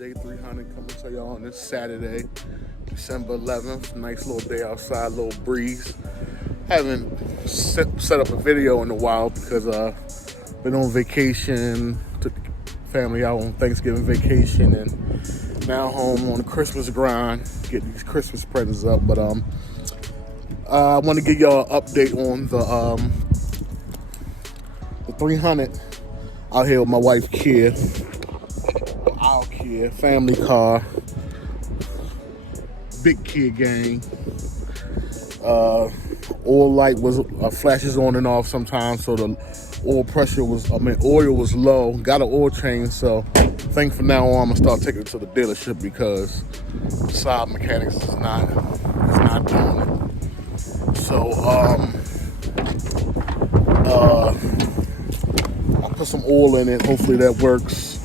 J300 coming to y'all on this Saturday, December 11th. Nice little day outside, little breeze. Haven't set up a video in a while because been on vacation, took the family out on Thanksgiving vacation, and now home on the Christmas grind, getting these Christmas presents up. But I want to give y'all an update on the 300 out here with my wife Kia. Our Kia, family car, big Kia gang. Oil light was flashes on and off sometimes, so the oil was low. Got an oil change, so I think from now on I'm gonna start taking it to the dealership because the side mechanics is not doing it. So I'll put some oil in it. Hopefully that works.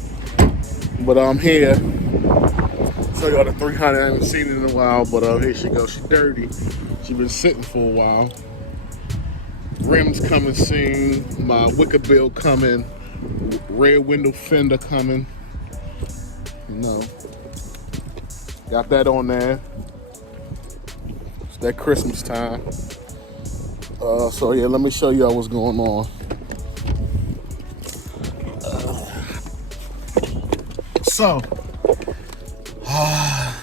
But I'm here. So y'all the 300. I haven't seen it in a while, but here she goes. She's dirty. She's been sitting for a while. Rims coming soon. My wicker bill coming. Rear window fender coming. You know, got that on there. It's that Christmas time. So yeah, let me show y'all what's going on. So, I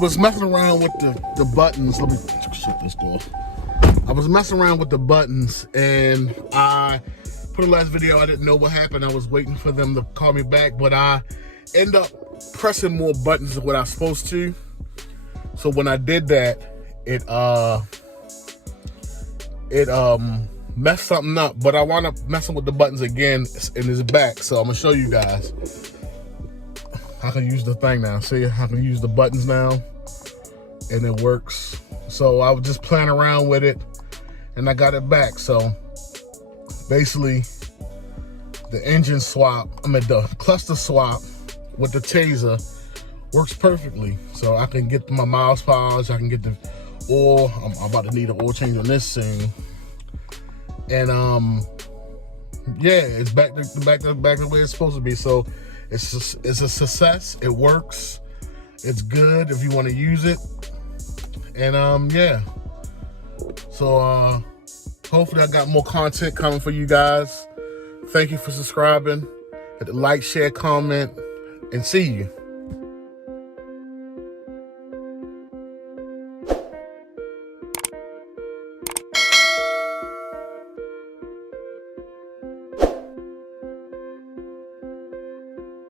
was messing around with the buttons. Let me shut this door. I was messing around with the buttons, and I put a last video. I didn't know what happened. I was waiting for them to call me back, but I end up pressing more buttons than what I was supposed to. So when I did that, it messed something up, but I wound up messing with the buttons again in it's back. So I'm gonna show you guys. I can use the thing now. See, I can use the buttons now, and it works. So I was just playing around with it, and I got it back. So basically, the engine swap, the cluster swap with the taser works perfectly. So I can get my miles per hour, I can get the oil. I'm about to need an oil change on this thing. And yeah, it's back to the way it's supposed to be. So it's a success. It works. It's good if you want to use it. And yeah. So hopefully I got more content coming for you guys. Thank you for subscribing. Hit the like, share, comment, and see you.